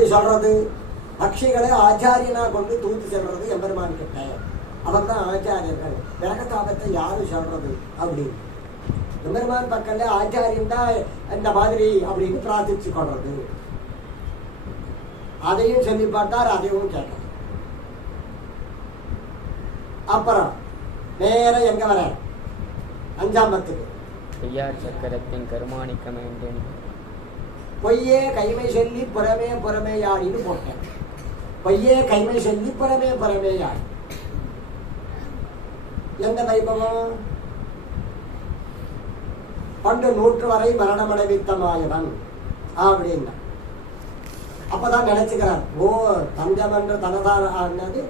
அப்படி சொல்றது? பட்சிகளை ஆச்சாரியனா கொண்டு தூத்து செல்றது எம்பெருமான் கிட்ட. அவர் தான் ஆச்சாரியர்கள். விரகதாபத்தை யாரு சொல்றது அப்படின்னு எம்பெருமான் பக்கம்ல ஆச்சாரியன் தான் இந்த மாதிரி அப்படின்னு பிரார்த்திச்சு கொள்றது. அதையும் சொல்லி பார்த்தார், அதையும் கேட்டார். அப்புறம் நேர எங்க வர 5ஆம் பத்துக்கு பொய்யார் சக்கரத்தின் கருமாணிக்கம் என்றேன். பொய்யே கைமை சொல்லி புறமே புறமேயாடின்னு போட்டேன். பொய்யே கைமை சொல்லி புறமே புறமேயாடி. எந்த வைபவம்? பண்டு 100 வரை மரணமடைவித்தமாயவன் அப்படின்னா அப்பதான் நினைச்சுக்கிறார். ஓ தஞ்சம் என்று தனதானது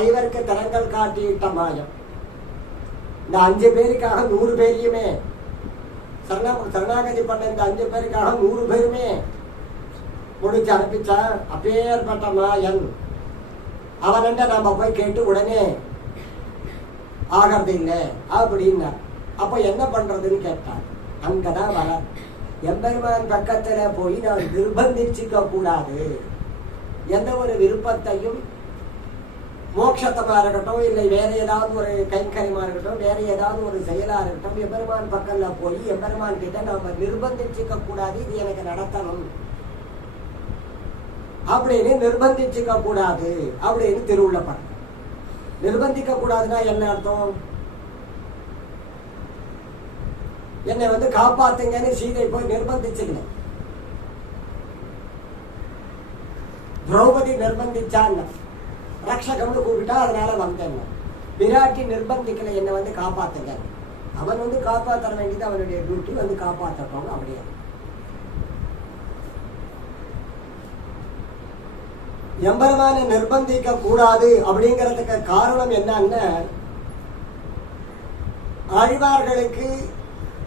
ஐவருக்கு திறங்கள் காட்டியிட்ட மாயம். இந்த 5 பேருக்காக 100 பேரையுமே சரணாகதி பண்ண இந்த 5 பேருக்காக 100 பேருமே முடிச்சு அனுப்பிச்சா. அப்பேற்பட்ட மாயன் அவன் நாம போய் கேட்டு உடனே ஆகிறது இல்லை அப்படின்னா அப்ப என்ன பண்றதுன்னு கேட்டான். அங்கதான் வர எம்பெருமான் பக்கத்துல போய் நான் நிர்பந்திச்சுக்க கூடாது. எந்த ஒரு விருப்பத்தையும் மோட்சத்தமா இருக்கட்டும், இல்லை வேற ஏதாவது ஒரு கைங்கரியமா இருக்கட்டும், வேற ஏதாவது ஒரு செயலா இருக்கட்டும், எம்பெருமான் பக்கத்துல போய் எம்பெருமான் கிட்ட நாம நிர்பந்திச்சுக்க கூடாது. இது எனக்கு நடத்தணும் அப்படின்னு நிர்பந்திச்சுக்க கூடாது அப்படின்னு திருவுள்ளப்பட்ட. நிர்பந்திக்க கூடாதுன்னா என்ன அர்த்தம்? என்னை காப்பாத்துங்கன்னு சீதை போய் நிர்பந்திச்சுக்கல. திரௌபதி நிர்பந்திச்சான், ரக்ஷகம்னு கூப்பிட்டா அதனால வந்தேன். விராட்டி நிர்பந்திக்கல என்னை காப்பாத்துங்க. அவன் காப்பாற்ற வேண்டியது அவனுடைய டியூட்டி, காப்பாற்றட்டும். அப்படியே எம்பெருமானை நிர்பந்திக்க கூடாது அப்படிங்கிறதுக்கு காரணம் என்னன்னா, ஆழ்வார்களுக்கு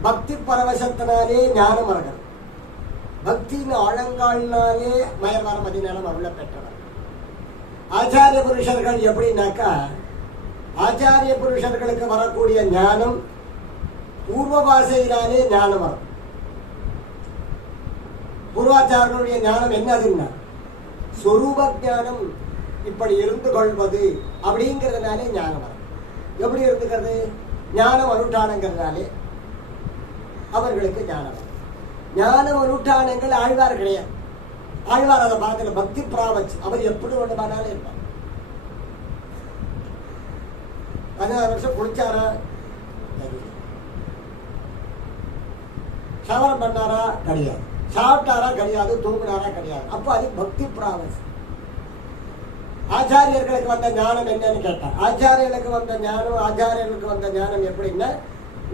பக்தி பரவசத்தினாலே ஞானம் வருகிறது. பக்தியின் ஆழங்காலினாலே மயர்வாரம் அதிநலம் அருள பெற்றவர். ஆச்சாரிய புருஷர்கள் எப்படின்னாக்கா, ஆச்சாரிய புருஷர்களுக்கு வரக்கூடிய ஞானம் பூர்வ பாஷையினாலே ஞானம் வரும். பூர்வாச்சாரர்களுடைய ஞானம் என்னதுன்னா சொரூப ஞானம், இப்படி இருந்து கொள்வது அப்படிங்கிறதுனாலே ஞானம் வரும். எப்படி இருந்துக்கிறது? ஞானம் அனுஷ்டானங்கிறதுனாலே அவர்களுக்கு ஞானம் வரும். ஞானம் அனுஷ்டானங்கள் ஆழ்வார் கிடையாது. ஆழ்வார் அதை பார்க்கல. பக்தி பிராவச்சு அவர் எப்படி ஒன்று பண்ணாலும் இருப்பார். 16 வருஷம் குளிச்சாரா? சவரம் பண்ணாரா? கிடையாது. சாப்பிட்டாரா? கிடையாது. தூங்கினாரா? கிடையாது. அப்போ அது பக்தி பிராவச்சு. ஆச்சாரியர்களுக்கு வந்த ஞானம் என்னன்னு கேட்டார். ஆச்சாரியர்களுக்கு வந்த ஞானம் எப்படின்னா,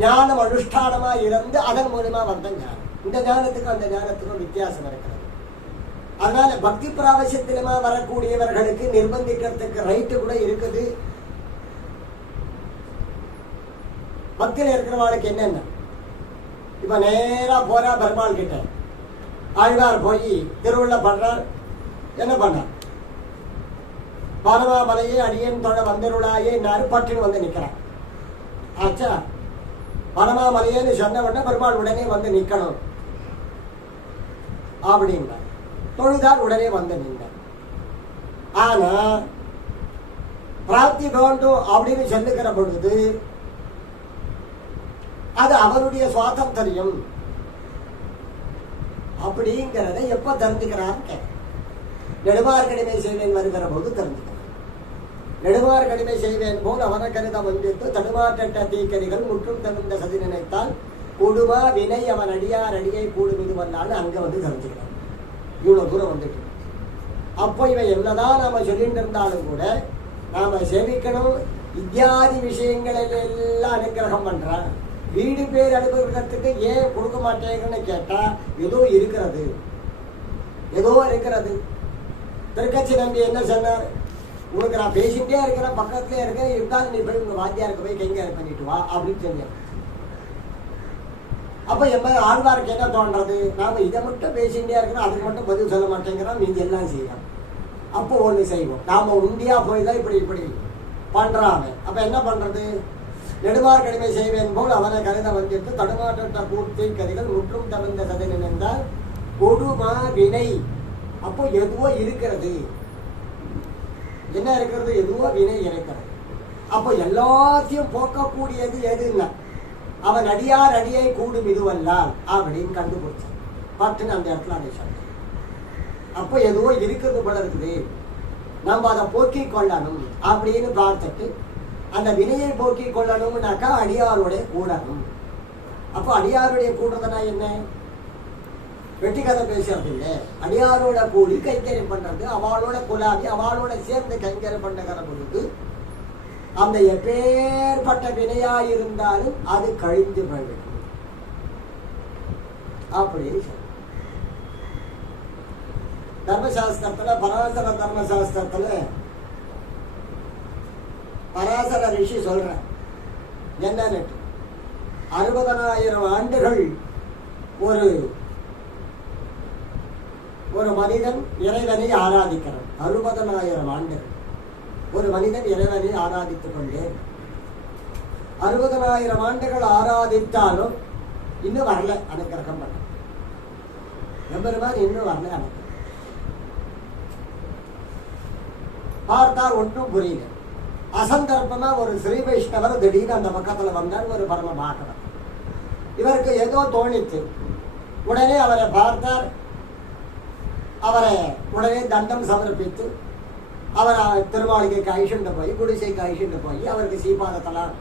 ஞானம் அனுஷ்டானமா இருந்து அதன் மூலமா வந்த ஞானம். இந்த ஞானத்துக்கும் அந்த ஞானத்துக்கும் வித்தியாசம் இருக்கிறது. அதனால பக்தி பிராவசியத்திலுமா வரக்கூடியவர்களுக்கு நிர்பந்திக்கிறதுக்கு ரைட்டு கூட இருக்குது. பக்தியில இருக்கிறவாளுக்கு என்னென்ன, இப்ப நேரா போறா பெருமாள் கிட்ட. ஆழ்வார் போய் திருவுள்ள பண்றார். என்ன பண்ணார்? பரமாமலையே அடியேன் தொழ வந்தருளாயே பட்டுன்னு நிக்கிறார். ஆச்சா, பரமாமலையேன்னு சொன்ன உடனே பெருமாள் உடனே நிக்கணும் அப்படின்னா தொழுதார். உடனே நின்றார். ஆனா பிராப்தி வேண்டும் அப்படின்னு சொல்லுகிற பொழுது அது அவருடைய சுவாதந்திரியம் அப்படிங்கிறத எப்ப தெரிஞ்சுக்கிறார்? நெடுமார்கடிமை செய்வேன் வருகிற போது தெரிஞ்சுக்கிறார். நெடுமார்கடிமை செய்வேன் போல் அவன கருத வந்தித்து தடுமாற்ற தீக்கரிகள் முற்றும் தகுந்த சதி நினைத்தால் கொடுமா வினை அவன் அடியார் அடியை கூடும் இது வந்தாலும் அங்க தெரிஞ்சுக்கிறார். இவ்வளவு தூரம் வந்துட்டு அப்போ இவன் என்னதான் நாம சொல்லிட்டு இருந்தாலும் கூட நாம சேவிக்கணும். இத்தியாதி விஷயங்கள் எல்லாம் அனுகிரகம் பண்றான். வீடு பேர் அனுபவிக்கிறதுக்கு ஏன் கொடுக்க மாட்டேங்கன்னு கேட்டா ஏதோ இருக்கிறது. திருக்கட்சி நம்பி என்ன சொன்னார்? உனக்கு நான் பேசிட்டே இருக்கிறேன், பக்கத்துல இருக்கேன், இருந்தாலும் நீ போய் உங்க வாத்தியாருக்கு போய் கைங்காரம் பண்ணிட்டு வா அப்படின்னு சொன்னார். அப்ப ஆழ்வாருக்கு என்ன தோன்றது? நாம இதை மட்டும் பேசிட்டே இருக்கிறோம், அதுக்கு மட்டும் பதில் சொல்ல மாட்டேங்கிறோம், நீங்க எல்லாம் செய்யலாம். அப்போ ஒண்ணு செய்வோம், நாம உண்டியா போய் தான் இப்படி பண்றாங்க. அப்ப என்ன பண்றது? நெடுமார் கடிமை செய்வேன் போல் அவனை கருத வந்திட்டு தடுமாற்ற பூர்த்தி கதிகள் முற்றும் தவிர்ந்த சதன் என்றால் கொடுமா வினை. அப்போ எதுவோ இருக்கிறது, என்ன இருக்கிறது? எதுவோ வினை இருக்கிறது. அப்போ எல்லாத்தையும் போக்கக்கூடியது எதுன்னா அவன் அடியார் அடியை கூடும் இதுவல்லால் அப்படின்னு கண்டுபிடிச்சான். பட்டுன்னு அந்த இடத்துல அதை சொன்னான். அப்போ எதுவோ இருக்கிறது போல இருக்குது, நம்ம அதை போக்கிக் கொள்ளணும் அப்படின்னு பார்த்துட்டு அந்த வினையை போக்கிக் கொள்ளணும்னாக்கா அடியாருடைய கூடணும். அப்போ அடியாருடைய கூடுறதுனா என்ன? வெட்டி கதை பேசுறது இல்லை. அடியாரோட கூடி கைங்கரியம் பண்றது, அவளோட குலாவி அவளோட சேர்ந்து கைங்கரியம் பண்ணுகிற பொழுது அந்த எப்பேற்பட்ட வினையா இருந்தாலும் அது கழிந்து போய்விடும் அப்படின்னு சொல்ல. தர்மசாஸ்திரத்துல பராசர தர்மசாஸ்திரத்துல பராசர ரிஷி சொல்ற என்னன்னு 60,000 ஆண்டுகள் ஒரு மனிதன் இறைவனை ஆராதிக்கிறான். 60,000 ஆண்டுகள் ஒரு மனிதன் இறைவனை ஆராதித்துக் கொண்டே 60,000 ஆண்டுகள் ஆராதித்தாலும் இன்னும் வரல அனுக்கிரகம் பண்ண. எம்பெருமான் இன்னும் வரல அனுக்கிரகம். பார்த்தா ஒன்றும் புரியல. அசந்தர்ப்பமா ஒரு ஸ்ரீ வைஷ்ணவர் திடீர்னு அந்த பக்கத்துல வந்தார். ஒரு பரம பாகவர். இவருக்கு ஏதோ தோணித்து. உடனே அவரை பார்த்தார். அவரை உடனே தண்டம் சமர்ப்பித்து அவரை திருமாளிகைக்கு அழிச்சுட்டு போய் குடிசைக்கு அழிச்சுட்டு போய் அவருக்கு ஸ்ரீபாதத்தெல்லாம்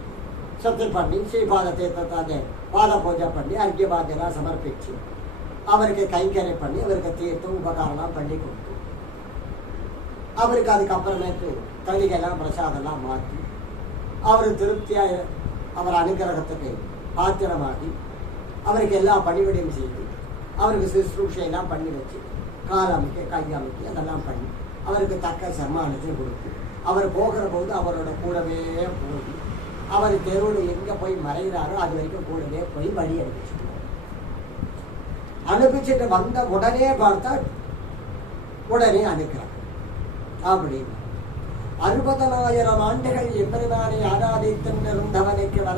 சுத்தி பண்ணி ஸ்ரீபாத தீர்த்தத்தை பாத பூஜை பண்ணி அர்க்கியபாத்தியெல்லாம் சமர்ப்பிச்சு அவருக்கு கைங்கரை பண்ணி அவருக்கு தீர்த்தம் உபகாரம்லாம் பண்ணி கொடுத்து அவருக்கு அதுக்கப்புறமேட்டு தளிகைலாம் பிரசாதெல்லாம் மாற்றி அவர் திருப்தியாக அவர் அனுகிரகத்துக்கு பாத்திரமாகி அவருக்கு எல்லா பணிவிடையும் செய்து அவருக்கு சுஷ்ரூஷையெல்லாம் பண்ணி வச்சு கால் அமைக்க கை அமைக்க அதெல்லாம் பண்ணி அவருக்கு தக்க சம்மானத்தை கொடுத்து அவர் போகிற போது அவரோட கூடவே போய் அவர் தெருவில் எங்கே போய் மறைகிறாரோ அது வரைக்கும் கூடவே போய் வழி அனுப்பிச்சுட்டு வந்த உடனே பார்த்தா உடனே அனுக்கிறார் அப்படின்னு. 60,000 ஆண்டுகள் எம்பெருமானை ஆராதித்து இருந்தவனுக்கு வர